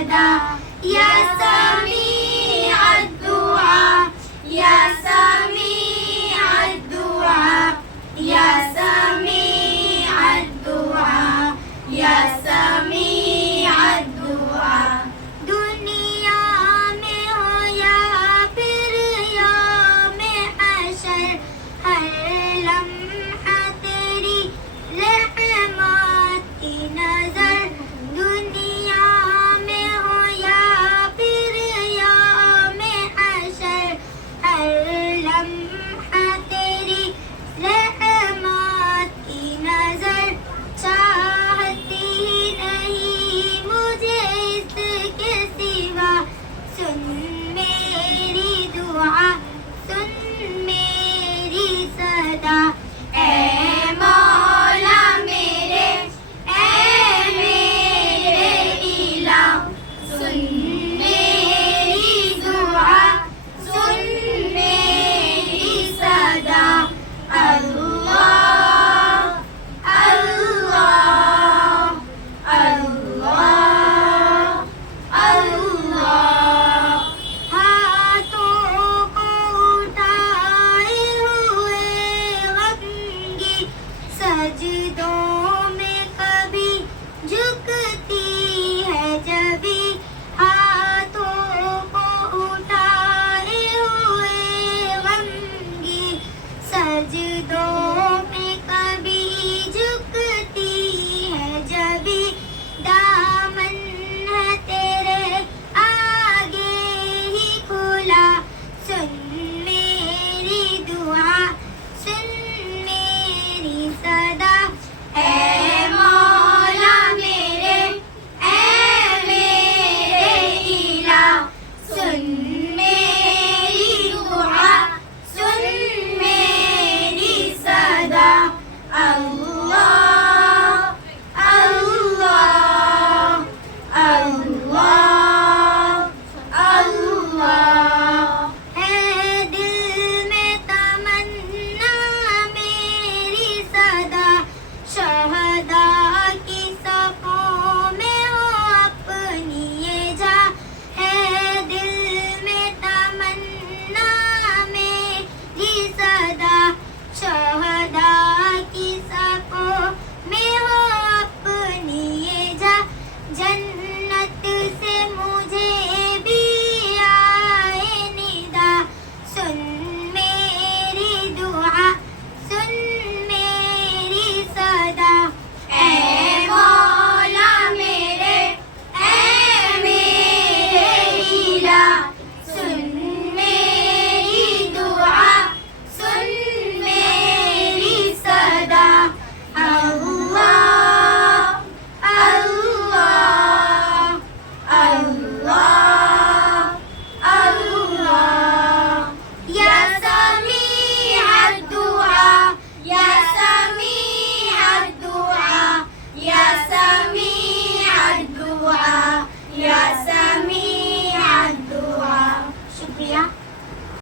सदा या समीअ दुआ या समीअ दुआ या समीअ दुआ या समीअ दुआ। दुनिया में हो या फिर यौम हशर हर लम्हा तेरी रहमत की नजर। दुनिया में हो या फिर यौम हशर हर लम्हा तेरी रहमत की नजर। चाहती नहीं मुझे इसके सिवा सुन मेरी दुआ सुन मेरी सदा। ऐ मौला मेरे इलाह सुन